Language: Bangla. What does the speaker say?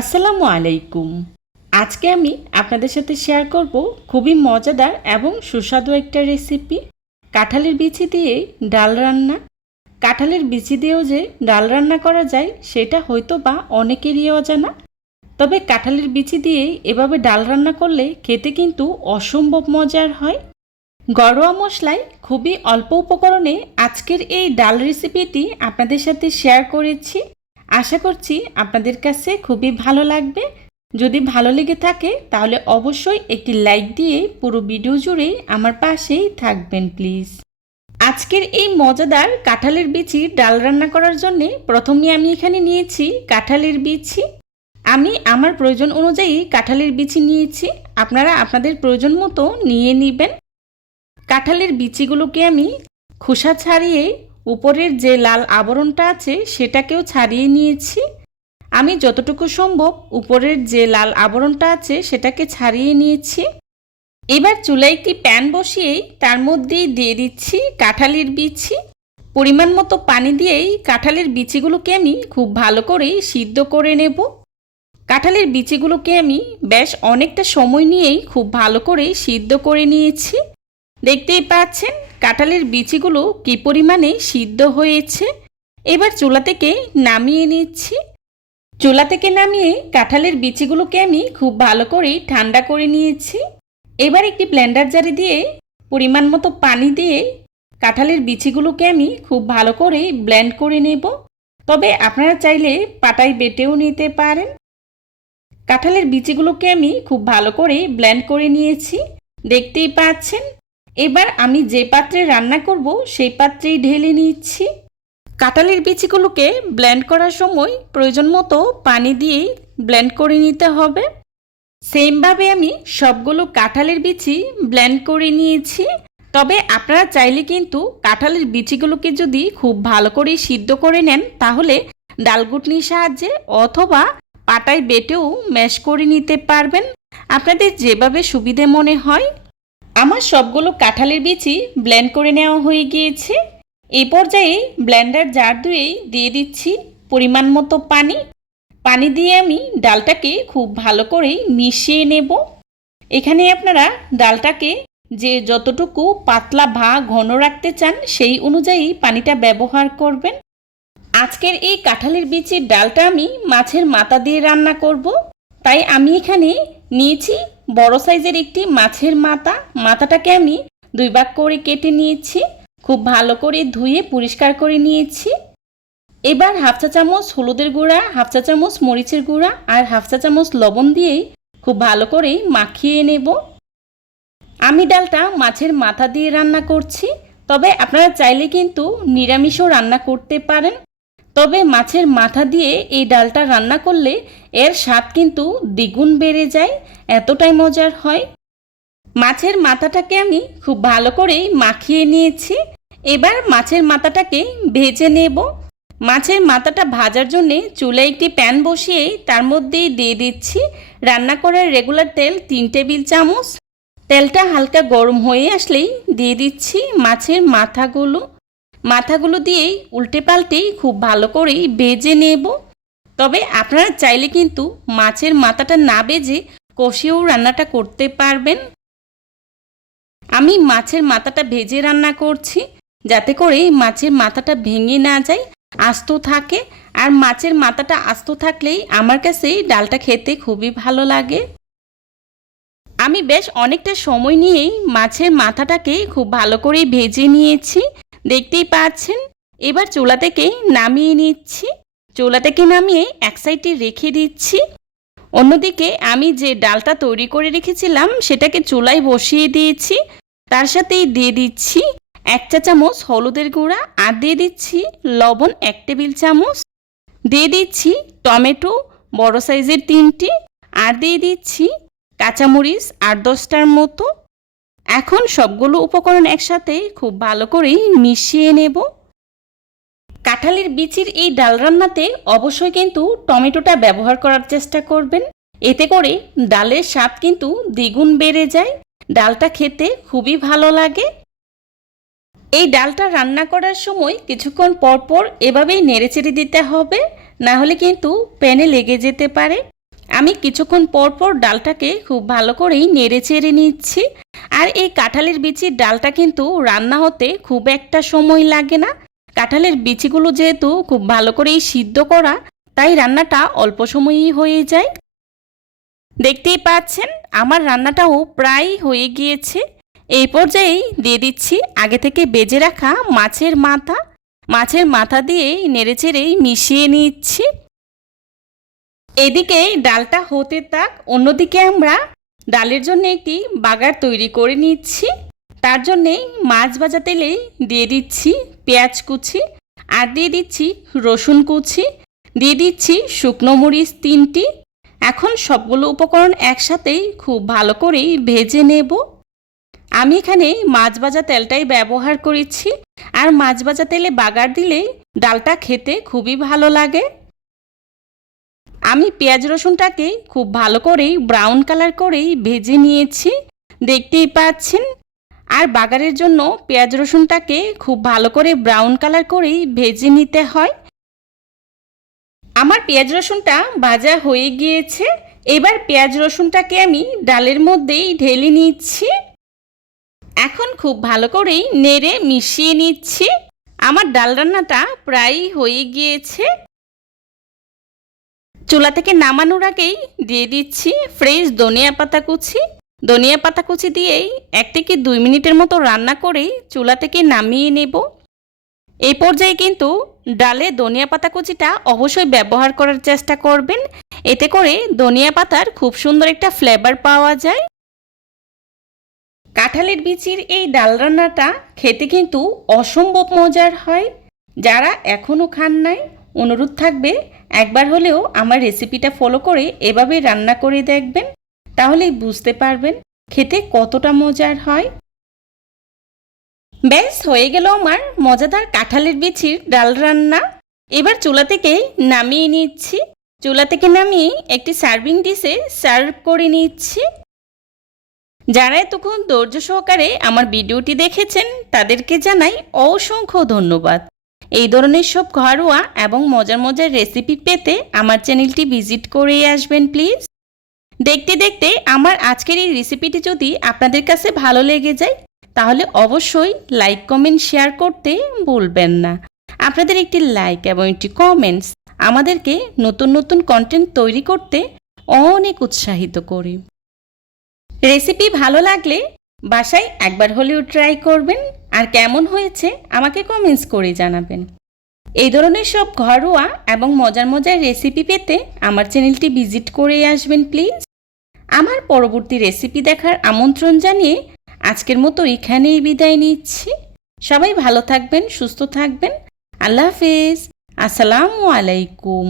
আসসালামু আলাইকুম। আজকে আমি আপনাদের সাথে শেয়ার করব খুবই মজাদার এবং সুস্বাদু একটা রেসিপি, কাঁঠালের বিচি দিয়ে ডাল রান্না। কাঁঠালের বিচি দিয়েও যে ডাল রান্না করা যায় সেটা হয়তো বা অনেকেরই অজানা। তবে কাঁঠালের বিচি দিয়ে এভাবে ডাল রান্না করলে খেতে কিন্তু অসম্ভব মজার হয়। ঘরোয়া মশলায় খুবই অল্প উপকরণে আজকের এই ডাল রেসিপিটি আপনাদের সাথে শেয়ার করেছি। আশা করছি আপনাদের কাছে খুবই ভালো লাগবে। যদি ভালো লেগে থাকে তাহলে অবশ্যই একটি লাইক দিয়ে পুরো ভিডিও জুড়ে আমার পাশেই থাকবেন প্লিজ। আজকের এই মজাদার কাঁঠালের বিচি ডাল রান্না করার জন্য প্রথমে আমি এখানে নিয়েছি কাঁঠালের বিচি। আমি আমার প্রয়োজন অনুযায়ী কাঁঠালের বিচি নিয়েছি, আপনারা আপনাদের প্রয়োজন মতো নিয়ে নেবেন। কাঁঠালের বিচিগুলোকে আমি খোসা ছাড়িয়ে উপরের যে লাল আবরণটা আছে সেটাকেও ছাড়িয়ে নিয়েছি। আমি যতটুকু সম্ভব উপরের যে লাল আবরণটা আছে সেটাকে ছাড়িয়ে নিয়েছি। এবার চুলায় একটি প্যান বসিয়েই তার মধ্যেই দিয়ে দিচ্ছি কাঁঠালের বিচি। পরিমাণ মতো পানি দিয়েই কাঁঠালের বিচিগুলোকে আমি খুব ভালো করে সিদ্ধ করে নেব। কাঁঠালের বিচিগুলোকে আমি বেশ অনেকটা সময় নিয়েই খুব ভালো করে সিদ্ধ করে নিয়েছি। দেখতেই পাচ্ছেন কাঁঠালের বিচিগুলো কি পরিমাণে সিদ্ধ হয়েছে। এবার চুলা থেকে নামিয়ে নিচ্ছি। চুলা থেকে নামিয়ে কাঁঠালের বিচিগুলোকে আমি খুব ভালো করে ঠান্ডা করে নিয়েছি। এবার একটি ব্লেন্ডার জারে দিয়ে পরিমাণ মতো পানি দিয়ে কাঁঠালের বিচিগুলোকে আমি খুব ভালো করে ব্লেন্ড করে নেব। তবে আপনারা চাইলে পাটায় বেটেও নিতে পারেন। কাঁঠালের বিচিগুলোকে আমি খুব ভালো করে ব্লেন্ড করে নিয়েছি, দেখতেই পাচ্ছেন। এবার আমি যে পাত্রে রান্না করব সেই পাত্রেই ঢেলে নিচ্ছি। কাঁঠালের বিচিগুলোকে ব্লেন্ড করার সময় প্রয়োজন মতো পানি দিয়ে ব্লেন্ড করে নিতে হবে। সেমভাবে আমি সবগুলো কাঁঠালের বিচি ব্লেন্ড করে নিয়েছি। তবে আপনারা চাইলে কিন্তু কাঁঠালের বিচিগুলোকে যদি খুব ভালো করে সিদ্ধ করে নেন তাহলে ডালঘুটনির সাহায্যে অথবা পাটায় বেটেও ম্যাশ করে নিতে পারবেন, আপনাদের যেভাবে সুবিধে মনে হয়। আমার সবগুলো কাঁঠালের বিচি ব্লেন্ড করে নেওয়া হয়ে গিয়েছে। এই পর্যায়ে ব্লেন্ডার জার ধুয়েই দিয়ে দিচ্ছি পরিমাণ মতো পানি। পানি দিয়ে আমি ডালটাকে খুব ভালো করে মিশিয়ে নেব। এখানে আপনারা ডালটাকে যে যতটুকু পাতলা বা ঘন রাখতে চান সেই অনুযায়ী পানিটা ব্যবহার করবেন। আজকের এই কাঁঠালের বিচির ডালটা আমি মাছের মাথা দিয়ে রান্না করব, তাই আমি এখানে নিয়েছি বড় সাইজের একটি মাছের মাথা। মাথাটাকে আমি দুই ভাগ করে কেটে নিয়েছি, খুব ভালো করে ধুয়ে পরিষ্কার করে নিয়েছি। এবার হাফ চা চামচ হলুদের গুঁড়া, হাফ চা চামচ মরিচের গুঁড়া আর হাফ চা চামচ লবণ দিয়েই খুব ভালো করে মাখিয়ে নেব। আমি ডালটা মাছের মাথা দিয়ে রান্না করছি, তবে আপনারা চাইলে কিন্তু নিরামিষও রান্না করতে পারেন। তবে মাছের মাথা দিয়ে এই ডালটা রান্না করলে এর স্বাদ কিন্তু দ্বিগুণ বেড়ে যায়, এতটাই মজার হয়। মাছের মাথাটাকে আমি খুব ভালো করে মাখিয়ে নিয়েছি। এবার মাছের মাথাটাকে ভেজে নেব। মাছের মাথাটা ভাজার জন্যে চুলায় একটি প্যান বসিয়ে তার মধ্যেই দিয়ে দিচ্ছি রান্না করার রেগুলার তেল 3 টেবিল চামচ। তেলটা হালকা গরম হয়ে আসলেই দিয়ে দিচ্ছি মাছের মাথাগুলো দিয়েই উল্টে পাল্টেই খুব ভালো করে ভেজে নেব। তবে আপনারা চাইলে কিন্তু মাছের মাথাটা না ভেজে কষিয়েও রান্নাটা করতে পারবেন। আমি মাছের মাথাটা ভেজে রান্না করছি যাতে করে মাছের মাথাটা ভেঙে না যায়, আস্ত থাকে। আর মাছের মাথাটা আস্ত থাকলেই আমার কাছে ডালটা খেতে খুবই ভালো লাগে। আমি বেশ অনেকটা সময় নিয়েই মাছের মাথাটাকে খুব ভালো করে ভেজে নিয়েছি, দেখতেই পাচ্ছেন। এবার চুলা থেকে নামিয়ে নিচ্ছি। চুলা থেকে নামিয়ে এক সাইডে রেখে দিচ্ছি। অন্যদিকে আমি যে ডালটা তৈরি করে রেখেছিলাম সেটাকে চুলায় বসিয়ে দিয়েছি। তার সাথেই দিয়ে দিচ্ছি 1 চা চামচ হলুদের গুঁড়া আর দিয়ে দিচ্ছি লবণ 1 টেবিল চামচ। দিয়ে দিচ্ছি টমেটো বড় সাইজের 3টি আর দিয়ে দিচ্ছি কাঁচামরিচ 8-10টার মতো। এখন সবগুলো উপকরণ একসাথে খুব ভালো করে মিশিয়ে নেব। কাঁঠালের বিচির এই ডাল রান্নাতে অবশ্যই কিন্তু টমেটোটা ব্যবহার করার চেষ্টা করবেন, এতে করে ডালের স্বাদ কিন্তু দ্বিগুণ বেড়ে যায়, ডালটা খেতে খুবই ভালো লাগে। এই ডালটা রান্না করার সময় কিছুক্ষণ পর পর এভাবেই নেড়েচেড়ে দিতে হবে, না হলে কিন্তু প্যানে লেগে যেতে পারে। আমি কিছুক্ষণ পর পর ডালটাকে খুব ভালো করেই নেড়ে চেড়ে নিচ্ছি। আর এই কাঁঠালের বিচির ডালটা কিন্তু রান্না হতে খুব একটা সময় লাগে না। কাঁঠালের বিচিগুলো যেহেতু খুব ভালো করেই সিদ্ধ করা, তাই রান্নাটা অল্প সময়েই হয়ে যায়। দেখতেই পাচ্ছেন আমার রান্নাটাও প্রায় হয়ে গিয়েছে। এই পর্যায়েই দিয়ে দিচ্ছি আগে থেকে বেজে রাখা মাছের মাথা। মাছের মাথা দিয়েই নেড়েচেড়েই মিশিয়ে নিচ্ছি। এদিকে ডালটা হতে থাক, অন্যদিকে আমরা ডালের জন্য একটি বাগার তৈরি করে নিচ্ছি। তার জন্যে মাছ ভাজা তেলেই দিয়ে দিচ্ছি পেঁয়াজ কুচি, আর দিয়ে দিচ্ছি রসুন কুচি, দিয়ে দিচ্ছি শুকনো মরিচ 3টি। এখন সবগুলো উপকরণ একসাথেই খুব ভালো করেই ভেজে নেব। আমি এখানে মাছ ভাজা তেলটাই ব্যবহার করেছি, আর মাছ ভাজা তেলে বাগার দিলেই ডালটা খেতে খুবই ভালো লাগে। আমি পেঁয়াজ রসুনটাকে খুব ভালো করেই ব্রাউন কালার করেই ভেজে নিয়েছি, দেখতেই পাচ্ছেন। আর বাগারের জন্য পেঁয়াজ রসুনটাকে খুব ভালো করে ব্রাউন কালার করেই ভেজে নিতে হয়। আমার পেঁয়াজ রসুনটা ভাজা হয়ে গিয়েছে। এবার পেঁয়াজ রসুনটাকে আমি ডালের মধ্যেই ঢেলে নিচ্ছি। এখন খুব ভালো করেই নেড়ে মিশিয়ে নিচ্ছি। আমার ডাল রান্নাটা প্রায় হয়ে গিয়েছে। চুলা থেকে নামানোর আগেই দিয়ে দিচ্ছি ফ্রেশ ধনিয়া পাতা কুচি। ধনিয়া পাতা কুচি দিয়েই 1 থেকে 2 মিনিটের মতো রান্না করে চুলা থেকে নামিয়ে নেব। এই পর্যায়ে কিন্তু ডালে ধনিয়া পাতা কুচিটা অবশ্যই ব্যবহার করার চেষ্টা করবেন, এতে করে ধনিয়া পাতার খুব সুন্দর একটা ফ্লেভার পাওয়া যায়। কাঁঠালের বিচির এই ডাল রান্নাটা খেতে কিন্তু অসম্ভব মজার হয়। যারা এখনও খান নাই, অনুরোধ থাকবে একবার হলেও আমার রেসিপিটা ফলো করে এভাবে রান্না করে দেখবেন, তাহলেই বুঝতে পারবেন খেতে কতটা মজার হয়। ব্যাস হয়ে গেল আমার মজাদার কাঁঠালের বিচির ডাল রান্না। এবার চুলা থেকে নামিয়ে নিচ্ছি। চুলা থেকে নামিয়ে একটি সার্ভিং ডিশে সার্ভ করে নিচ্ছি। যারা এতক্ষণ ধৈর্য সহকারে আমার ভিডিওটি দেখেছেন তাদেরকে জানাই অসংখ্য ধন্যবাদ। এই ধরনের সব ঘরোয়া এবং মজার মজার রেসিপি পেতে আমার চ্যানেলটি ভিজিট করেই আসবেন প্লিজ। দেখতে দেখতে আমার আজকের এই রেসিপিটি যদি আপনাদের কাছে ভালো লেগে যায়, তাহলে অবশ্যই লাইক কমেন্ট শেয়ার করতে ভুলবেন না। আপনাদের একটি লাইক এবং একটি কমেন্টস আমাদেরকে নতুন নতুন কন্টেন্ট তৈরি করতে অনেক উৎসাহিত করে। রেসিপি ভালো লাগলে বাসায় একবার হলেও ট্রাই করবেন, আর কেমন হয়েছে আমাকে কমেন্টস করে জানাবেন। এই ধরনের সব ঘরোয়া এবং মজার মজার রেসিপি পেতে আমার চ্যানেলটি ভিজিট করেই আসবেন প্লিজ। আমার পরবর্তী রেসিপি দেখার আমন্ত্রণ জানিয়ে আজকের মতো এখানেই বিদায় নিচ্ছি। সবাই ভালো থাকবেন, সুস্থ থাকবেন। আল্লাহ হাফেজ। আসসালামু আলাইকুম।